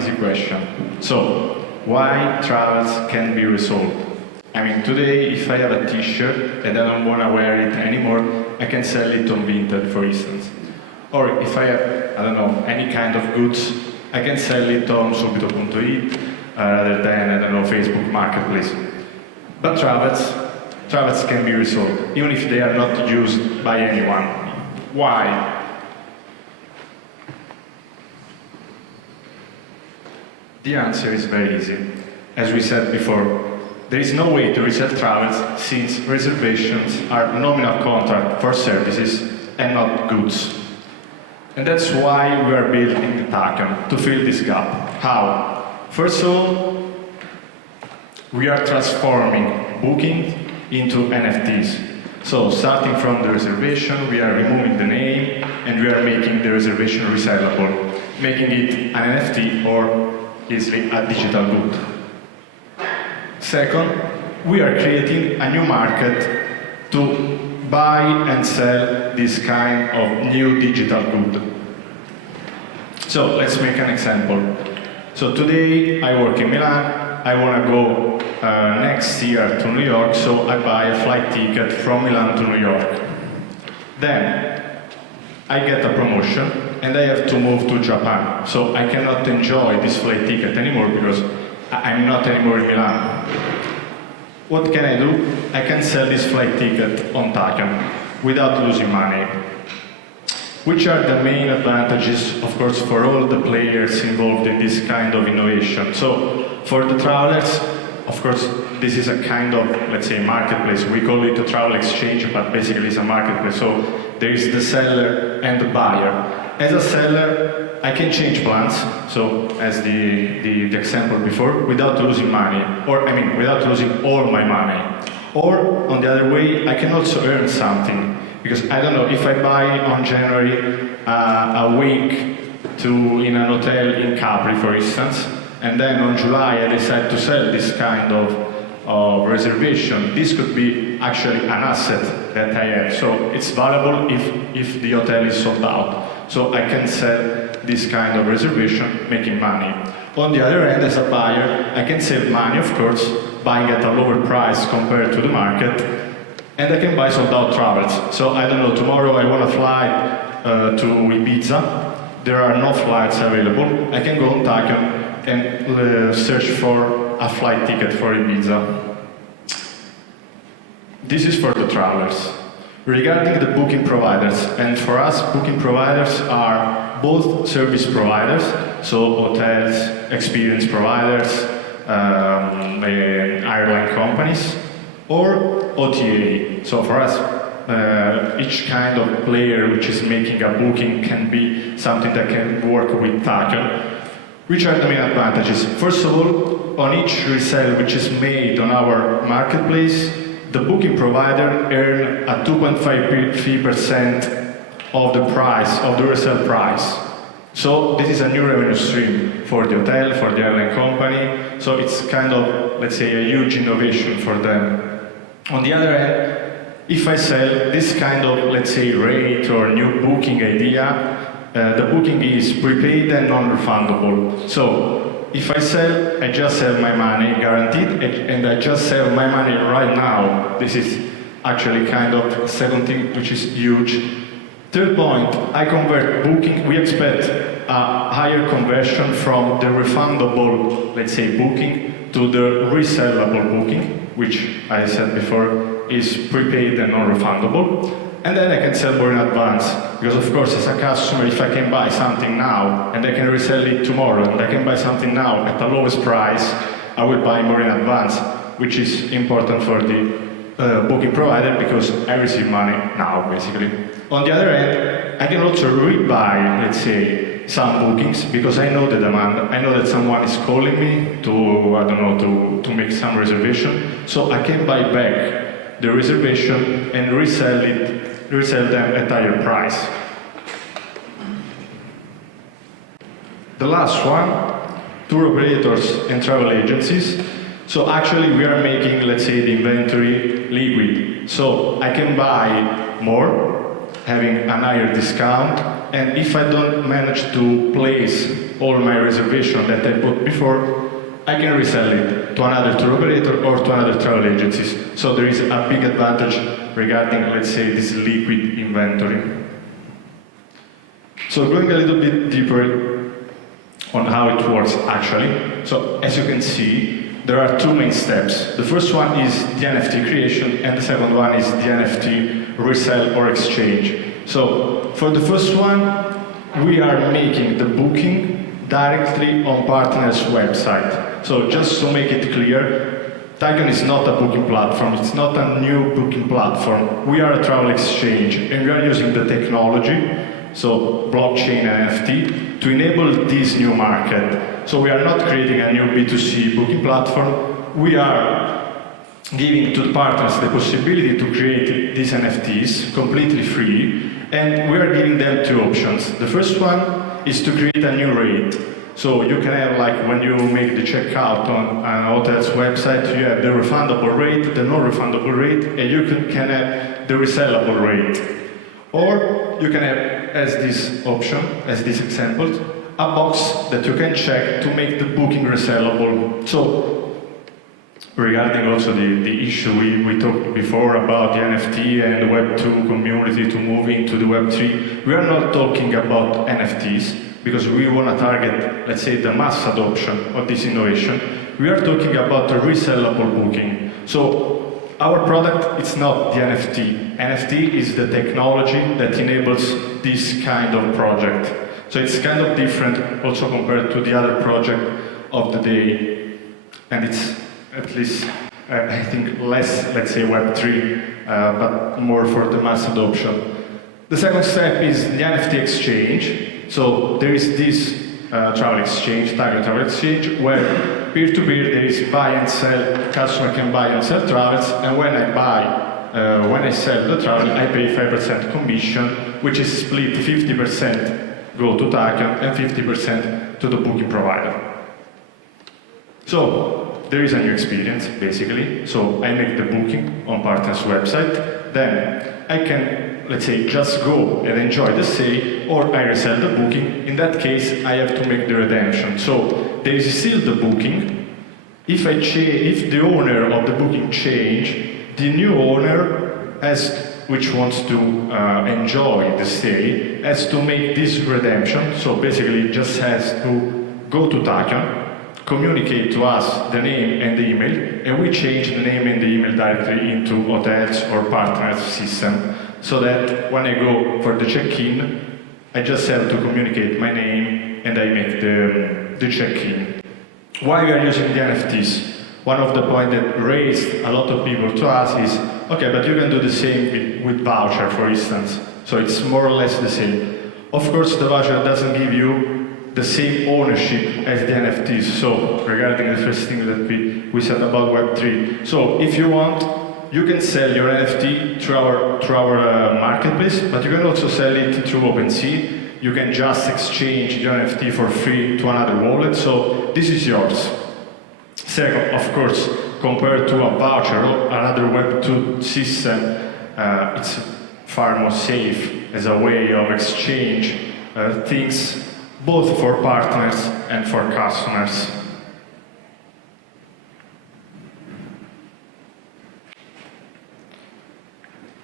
easy question. So, why travels can be resold? I mean, today, if I have a t-shirt and I don't want to wear it anymore, I can sell it on Vinted, for instance. Or if I have, I don't know, any kind of goods, I can sell it on subito.it rather than, I don't know, Facebook Marketplace. But travels can be resold, even if they are not used by anyone. Why? The answer is very easy. As we said before, there is no way to resell travels since reservations are nominal contract for services and not goods. And that's why we are building the Takyon, to fill this gap. How? First of all, we are transforming booking into NFTs. So starting from the reservation, we are removing the name and we are making the reservation resellable, making it an NFT or easily a digital good. Second, we are creating a new market to buy and sell this kind of new digital good. So let's make an example. So today I work in Milan, I want to go next year to New York, so I buy a flight ticket from Milan to New York. Then I get a promotion and I have to move to Japan. So I cannot enjoy this flight ticket anymore because I'm not anymore in Milan. What can I do? I can sell this flight ticket on Takyon without losing money. Which are the main advantages, of course, for all the players involved in this kind of innovation? So for the travelers, of course, this is a kind of, let's say, marketplace. We call it a travel exchange, but basically it's a marketplace. So there is the seller and the buyer. As a seller, I can change plans, so as the example before, without losing money, or I mean, without losing all my money. Or, on the other way, I can also earn something, because I don't know, if I buy on January a week in an hotel in Capri, for instance, and then on July I decide to sell this kind of reservation, this could be actually an asset that I have. So it's valuable if the hotel is sold out. So I can sell this kind of reservation, making money. On the other hand, as a buyer, I can save money, of course, buying at a lower price compared to the market, and I can buy sold-out travels. So I don't know, tomorrow I want to fly to Ibiza. There are no flights available. I can go on Takyon and search for a flight ticket for Ibiza. This is for the travelers. Regarding the booking providers, and for us, booking providers are both service providers, so hotels, experience providers, airline companies, or OTA. So for us, each kind of player which is making a booking can be something that can work with Takyon. Which are the main advantages? First of all, on each resale which is made on our marketplace, the booking provider earns a 2.5% of the price, of the resale price. So this is a new revenue stream for the hotel, for the airline company. So it's kind of, let's say, a huge innovation for them. On the other hand, if I sell this kind of, let's say, rate or new booking idea, the booking is prepaid and non-refundable. So if I sell, I just sell my money guaranteed, and I just sell my money right now. This is actually kind of second thing, which is huge. Third point, I convert booking. We expect a higher conversion from the refundable, let's say, booking to the resellable booking, which I said before is prepaid and non-refundable. And then I can sell more in advance, because of course as a customer, if I can buy something now and I can resell it tomorrow, and I can buy something now at the lowest price, I will buy more in advance, which is important for the booking provider because I receive money now, basically. On the other hand, I can also rebuy, let's say, some bookings because I know the demand. I know that someone is calling me to, I don't know, to make some reservation, so I can buy back the reservation and resell them at higher price. The last one, tour operators and travel agencies. So actually we are making, let's say, the inventory liquid. So I can buy more, having a higher discount, and if I don't manage to place all my reservation that I bought before, I can resell it to another tour operator or to another travel agencies. So there is a big advantage regarding, let's say, this liquid inventory. So going a little bit deeper on how it works actually. So as you can see, there are two main steps. The first one is the NFT creation, and the second one is the NFT resell or exchange. So for the first one, we are making the booking directly on partner's website. So just to make it clear, Takyon is not a booking platform, it's not a new booking platform. We are a travel exchange, and we are using the technology, so blockchain and NFT, to enable this new market. So we are not creating a new B2C booking platform, we are giving to the partners the possibility to create these NFTs completely free, and we are giving them two options. The first one is to create a new rate. So you can have, like, when you make the checkout on a hotel's website, you have the refundable rate, the non-refundable rate, and you can have the resellable rate. Or you can have, as this option, as this example, a box that you can check to make the booking resellable. So regarding also the issue we talked before about the NFT and the Web2 community to move into the Web3, we are not talking about NFTs, because we want to target, let's say, the mass adoption of this innovation. We are talking about the resellable booking. So our product, it's not the NFT. NFT is the technology that enables this kind of project. So it's kind of different also compared to the other project of the day. And it's at least, I think, less, let's say, Web3, but more for the mass adoption. The second step is the NFT exchange. So there is this travel exchange, Takyon Travel Exchange, where peer-to-peer there is buy and sell, customer can buy and sell travels, and when I sell the travel, I pay 5% commission, which is split 50% go to Takyon and 50% to the booking provider. So there is a new experience, basically. So I make the booking on partner's website, then I can, let's say, just go and enjoy the stay, or I resell the booking. In that case, I have to make the redemption. So there is still the booking. If the owner of the booking change, the new owner, which wants to enjoy the stay, has to make this redemption. So basically, just has to go to Takyon, communicate to us the name and the email, and we change the name and the email directly into hotels or partners system, so that when I go for the check-in, I just have to communicate my name and I make the check-in. Why we are using the NFTs? One of the points that raised a lot of people to us is, okay, but you can do the same with voucher, for instance. So it's more or less the same. Of course, the voucher doesn't give you the same ownership as the NFTs. So regarding the first thing that we said about Web3. So if you want, you can sell your NFT through our marketplace, but you can also sell it through OpenSea. You can just exchange your NFT for free to another wallet. So this is yours. Second, of course, compared to a voucher or another Web2 system, it's far more safe as a way of exchange things, both for partners and for customers.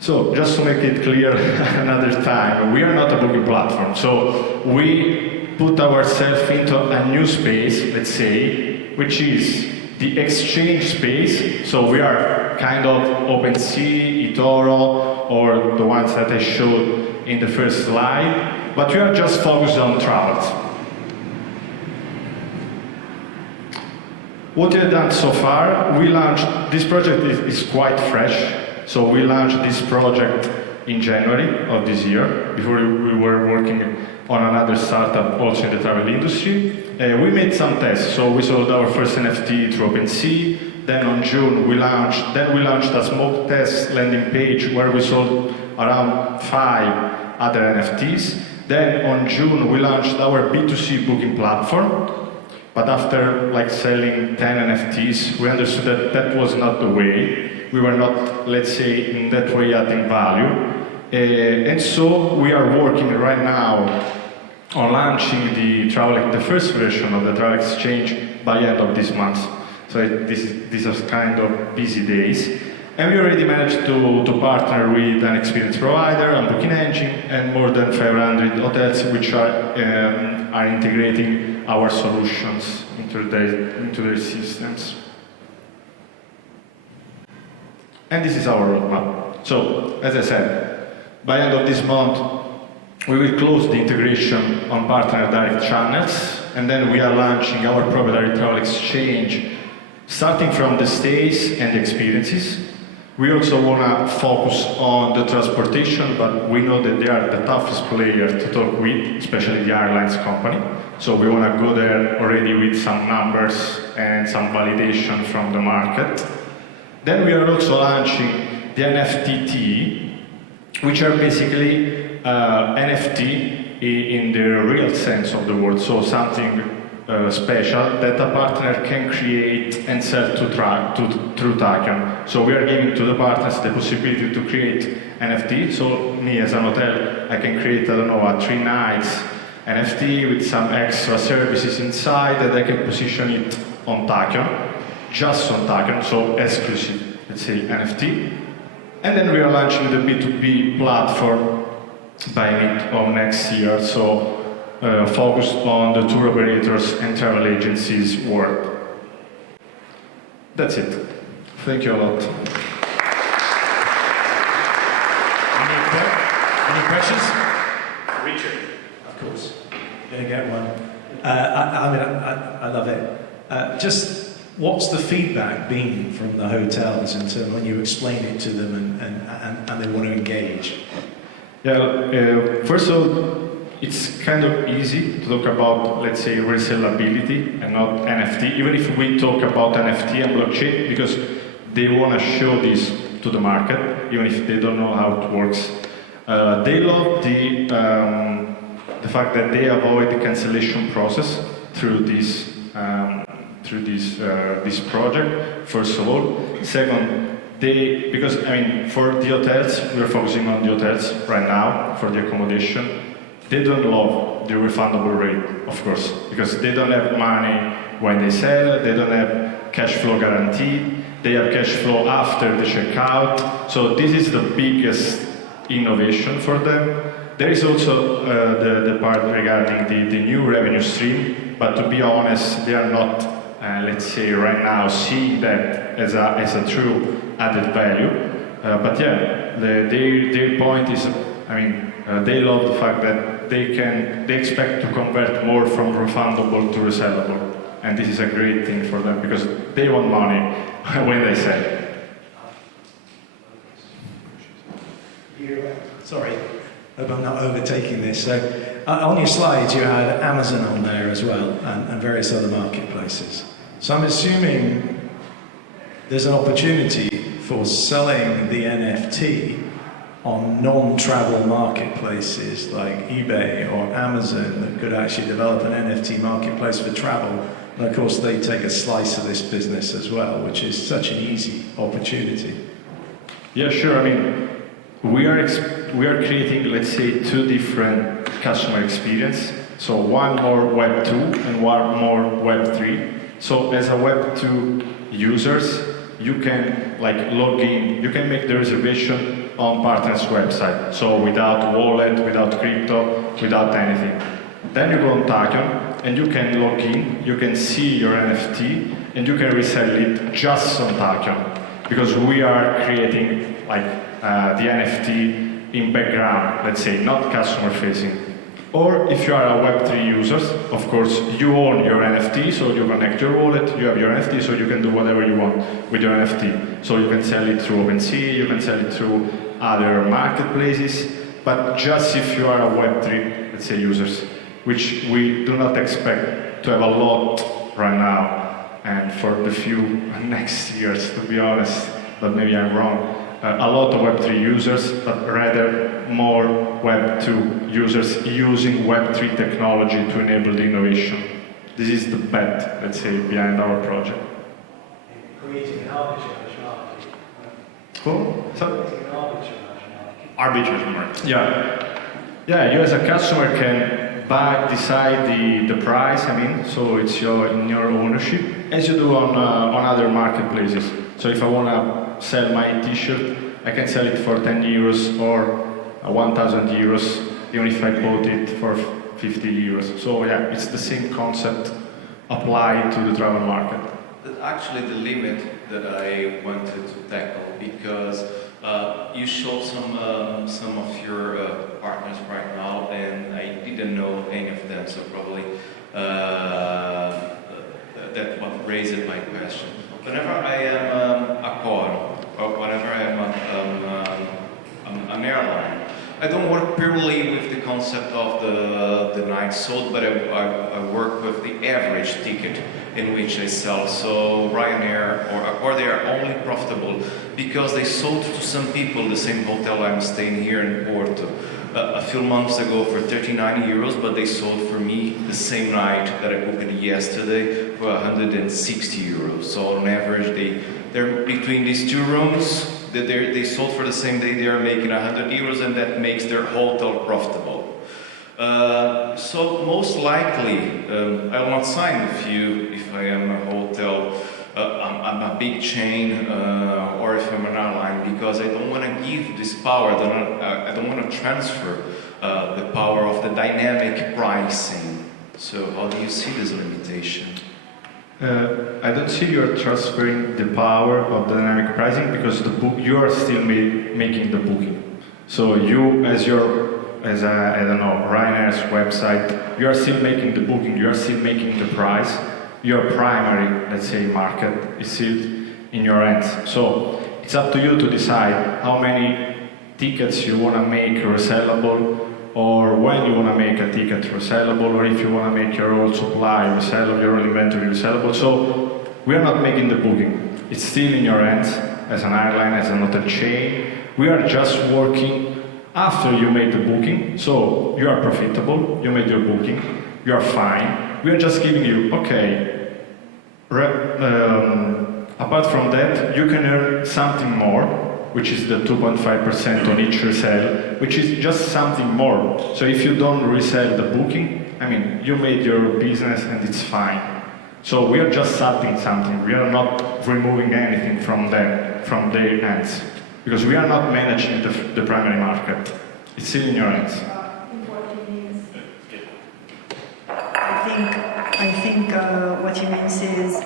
So, just to make it clear another time, we are not a booking platform. So, we put ourselves into a new space, let's say, which is the exchange space. So, we are kind of OpenSea, eToro, or the ones that I showed in the first slide. But we are just focused on travels. What we have done so far, we launched, this project is quite fresh, so we launched this project in January of this year. Before we were working on another startup also in the travel industry. We made some tests, so we sold our first NFT through OpenSea, then on June we launched a small test landing page where we sold around 5 other NFTs. Then on June we launched our B2C booking platform, but after selling 10 NFTs, we understood that that was not the way. We were not, let's say, in that way adding value. And so we are working right now on launching the first version of the travel exchange by end of this month. So these are kind of busy days. And we already managed to partner with an experience provider, a booking engine, and more than 500 hotels which are integrating our solutions into their systems. And this is our roadmap. So, as I said, by end of this month, we will close the integration on partner direct channels, and then we are launching our proprietary travel exchange, starting from the stays and the experiences. We also want to focus on the transportation, but we know that they are the toughest player to talk with, especially the airlines company. So we want to go there already with some numbers and some validation from the market. Then we are also launching the NFT, which are basically NFT in the real sense of the word, so something special that a partner can create and sell through Takyon. So we are giving to the partners the possibility to create NFT. So me as an hotel, I can create, I don't know, a 3 nights NFT with some extra services inside that I can position it on Takyon, just on Takyon, so exclusive, let's say, NFT. And then we are launching the B2B platform by mid of next year, so focused on the tour operators and travel agencies world. That's it. Thank you a lot. Any questions? Richard. Of course. You're going to get one. I love it. Just what's the feedback been from the hotels in terms when you explain it to them and they want to engage? Yeah, first of all, it's kind of easy to talk about, let's say, resalability and not NFT, even if we talk about NFT and blockchain, because they want to show this to the market, even if they don't know how it works. They love the fact that they avoid the cancellation process through this project, first of all. Second, because I mean, for the hotels, we're focusing on the hotels right now, for the accommodation. They don't love the refundable rate, of course, because they don't have money when they sell, they don't have cash flow guaranteed, they have cash flow after the checkout. So this is the biggest innovation for them. There is also the part regarding the new revenue stream, but to be honest, they are not, let's say, right now seeing that as a true added value. But yeah, their point is, I mean, they love the fact that they expect to convert more from refundable to resellable, and this is a great thing for them because they want money when they sell. Sorry, hope I'm not overtaking this. So, on your slides, you had Amazon on there as well, and various other marketplaces. So I'm assuming there's an opportunity for selling the NFT on non-travel marketplaces like eBay or Amazon that could actually develop an NFT marketplace for travel. And of course, they take a slice of this business as well, which is such an easy opportunity. Yeah, sure. I mean, we are creating, let's say, 2 different customer experience. So one more Web 2 and one more Web 3. So as a Web 2 users, you can log in, you can make the reservation on partner's website. So without wallet, without crypto, without anything. Then you go on Takyon and you can log in, you can see your NFT and you can resell it just on Takyon. Because we are creating the NFT in background, let's say, not customer facing. Or if you are a Web3 user, of course, you own your NFT, so you connect your wallet, you have your NFT, so you can do whatever you want with your NFT. So you can sell it through OpenSea, you can sell it through other marketplaces, but just if you are a Web3, let's say, users, which we do not expect to have a lot right now, and for the few next years, to be honest, but maybe I'm wrong. A lot of Web3 users, but rather more Web2 users using Web3 technology to enable the innovation. This is the bet, let's say, behind our project. Creating an arbitrage market. Cool. So, Creating an arbitrage market. arbitrage market. Yeah. Yeah, you as a customer can decide the price, so it's in your ownership, as you do on other marketplaces. So if I want to sell my t-shirt, I can sell it for 10 euros or 1,000 euros, even if I bought it for 50 euros. So yeah, it's the same concept applied to the travel market. That's actually the limit that I wanted to tackle, because you showed some of your partners right now, and I didn't know any of them, so probably that what raised my question. Whenever I am a car, or whenever I am an airline, I don't work purely with the concept of the night sold, but I work with the average ticket in which I sell. So Ryanair or Accor, they are only profitable because they sold to some people the same hotel I'm staying here in Porto a few months ago for 39 euros, but they sold for me the same night that I booked yesterday for 160 euros. So on average, they're between these two rooms. They sold for the same day, they are making 100 euros, and that makes their hotel profitable. So most likely, I will not sign with you if I am a hotel, I'm a big chain, or if I'm an airline, because I don't want to give this power, I don't want to transfer the power of the dynamic pricing. So how do you see this limitation? I don't see you are transferring the power of dynamic pricing, because you are still making the booking. So you, as I don't know, Ryanair's website, you are still making the booking, you are still making the price. Your primary, let's say, market is still in your hands. So it's up to you to decide how many tickets you want to make resellable, or when you want to make a ticket resellable, or if you want to make your whole supply resellable, your whole inventory resellable. So we are not making the booking. It's still in your hands as an airline, as a hotel chain. We are just working after you made the booking. So you are profitable, you made your booking, you are fine. We are just giving you, okay, apart from that, you can earn something more, which is the 2.5% on each resell, which is just something more. So if you don't resell the booking, you made your business and it's fine. So we are just adding something. We are not removing anything from them, from their hands, because we are not managing the primary market. It's still in your hands. I think what he means is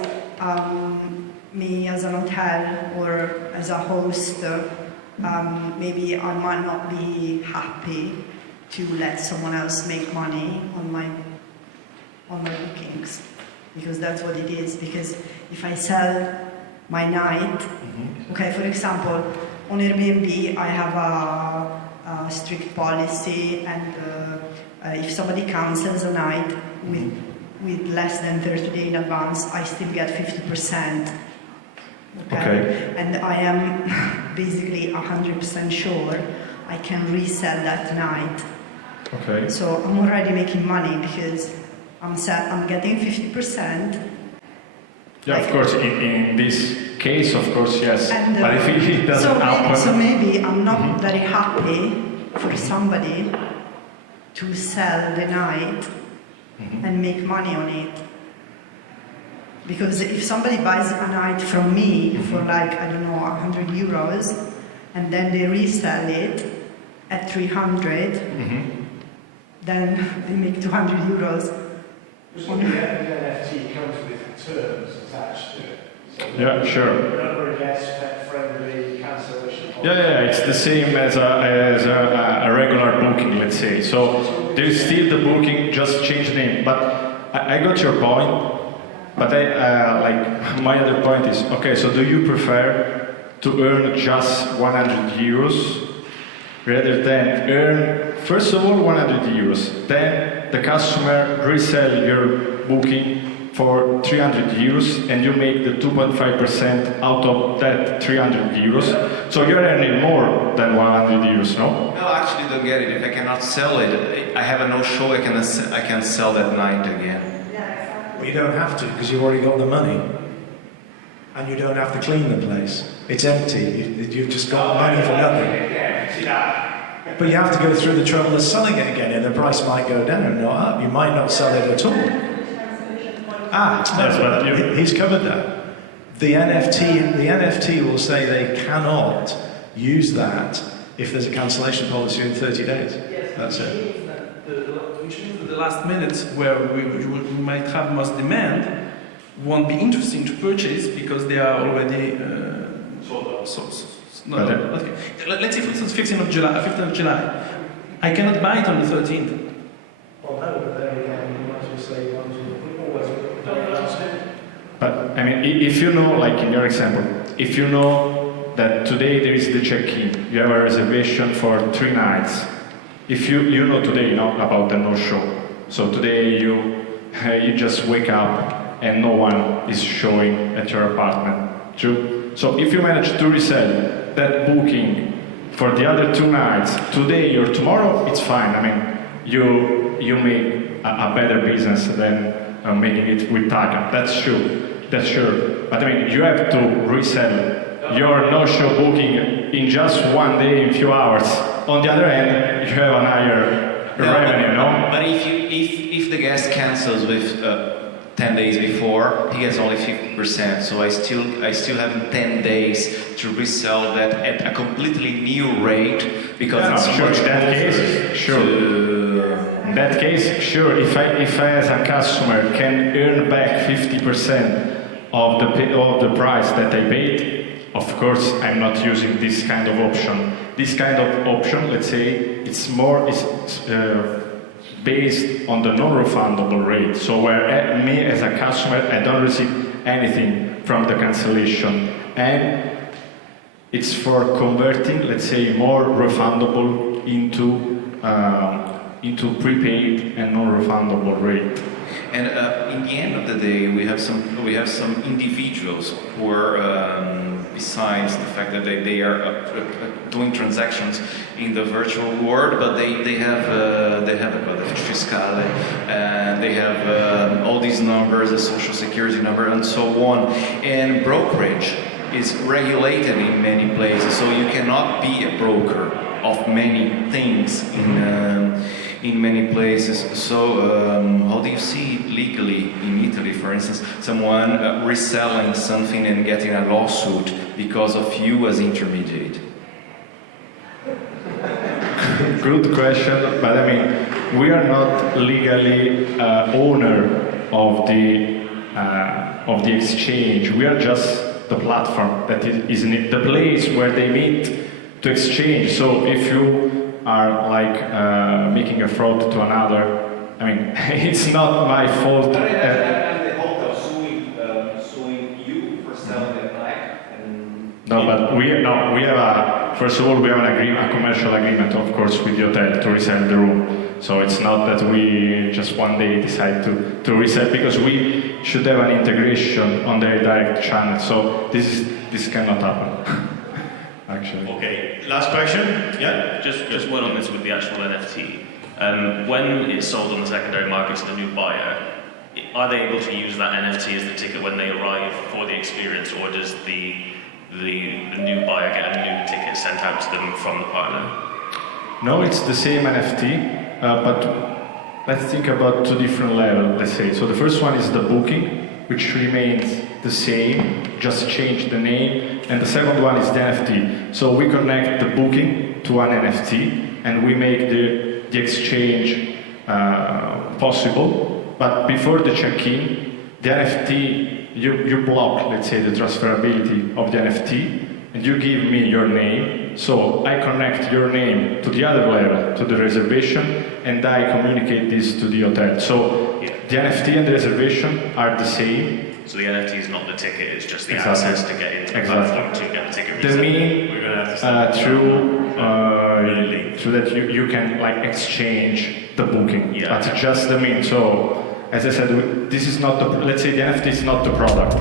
me as an hotel or as a host, maybe I might not be happy to let someone else make money on my bookings, because that's what it is. Because if I sell my night, okay, for example, on Airbnb I have a strict policy, and if somebody cancels a night with less than 30 days in advance, I still get 50%. Okay? And I am basically 100% sure I can resell that night. Okay. So I'm already making money because I'm getting 50%. Yeah, of course. In this case, of course, yes. And, but if it doesn't happen, so maybe I'm not very happy for somebody to sell the night and make money on it. Because if somebody buys a night from me for like, I don't know, 100 euros, and then they resell it at 300, then they make 200 euros. The NFT comes with terms attached to it. So yeah, sure. Number of guests, pet-friendly, cancellation policy. Yeah, it's the same as a regular booking, let's say. So there's still the booking, just change the name. But I got your point. But my other point is, okay, so do you prefer to earn just 100 euros rather than earn, first of all, 100 euros, then the customer resell your booking for 300 euros and you make the 2.5% out of that 300 euros, so you're earning more than 100 euros, no? No, I actually don't get it. If I cannot sell it, I have a no-show, I can sell that night again. Well, you don't have to, because you've already got the money. And you don't have to clean the place. It's empty. You've just got money for nothing. Yeah, see that? But you have to go through the trouble of selling it again, and the price might go down, not up. You might not sell it at all. That's what He's covered that. The NFT will say they cannot use that if there's a cancellation policy in 30 days. That's it. Which means that the last minute where we might have most demand won't be interesting to purchase because they are already okay. Let's say for instance 15th of July. I cannot buy it on the 13th. Well, no, but then again, you might as well say ones who always But I mean, if you know, like in your example, if you know that today there is the check-in, you have a reservation for 3 nights. If you know today, about the no-show. So today you just wake up and no one is showing at your apartment. True. So if you manage to resell that booking for the other 2 nights, today or tomorrow, it's fine. I mean, you make a better business than making it with Takyon. That's true. That's sure. But I mean, you have to resell your no-show booking in just one day, in few hours. On the other hand, you have a higher revenue, no? But if the guest cancels with 10 days before, he gets only 50%. So I still have 10 days to resell that at a completely new rate because it's sure. much In that case, sure. In that case, sure. If I as a customer can earn back 50% of the price that I paid, of course I'm not using this kind of option. This kind of option, let's say, it's based on the non-refundable rate. So where me as a customer, I don't receive anything from the cancellation, and it's for converting, let's say, more refundable into prepaid and non-refundable rate. And in the end of the day, we have some individuals who are, besides the fact that they are doing transactions in the virtual world, but they have a codice fiscale, and they have all these numbers, the social security number, and so on. And brokerage is regulated in many places, so you cannot be a broker of many things in many places. So how do you see it legally in Italy, for instance, someone reselling something and getting a lawsuit because of you as intermediate? Good question, but I mean, we are not legally owner of the exchange. We are just the platform that is in the place where they meet to exchange. So if you are like making a fraud to another, I mean, it's not my fault. And the hotel suing you for selling that night. No, but we have first of all, we have a commercial agreement, of course, with the hotel to resell the room. So it's not that we just one day decide to resell, because we should have an integration on their direct channel. So this cannot happen, actually. Okay, last question. Yeah. Just one on this with the actual NFT. When it's sold on the secondary market to the new buyer, are they able to use that NFT as the ticket when they arrive for the experience, or does the new buyer get a new ticket sent out to them from the partner? No, it's the same NFT, but let's think about 2 different levels, let's say. So the first one is the booking, which remains the same, just change the name, and the second one is the NFT. So we connect the booking to an NFT, and we make the exchange possible. But before the check-in, the NFT, you block, let's say, the transferability of the NFT, and you give me your name. So I connect your name to the other level, to the reservation, and I communicate this to the hotel. So the NFT and the reservation are the same. So the NFT is not the ticket; it's just the Exactly. access to get into the Exactly. platform to get the ticket. The reset. mean We're gonna have to through that you can like exchange the booking. Yeah. That's just the mean. So as I said, this is not the, let's say the NFT is not the product.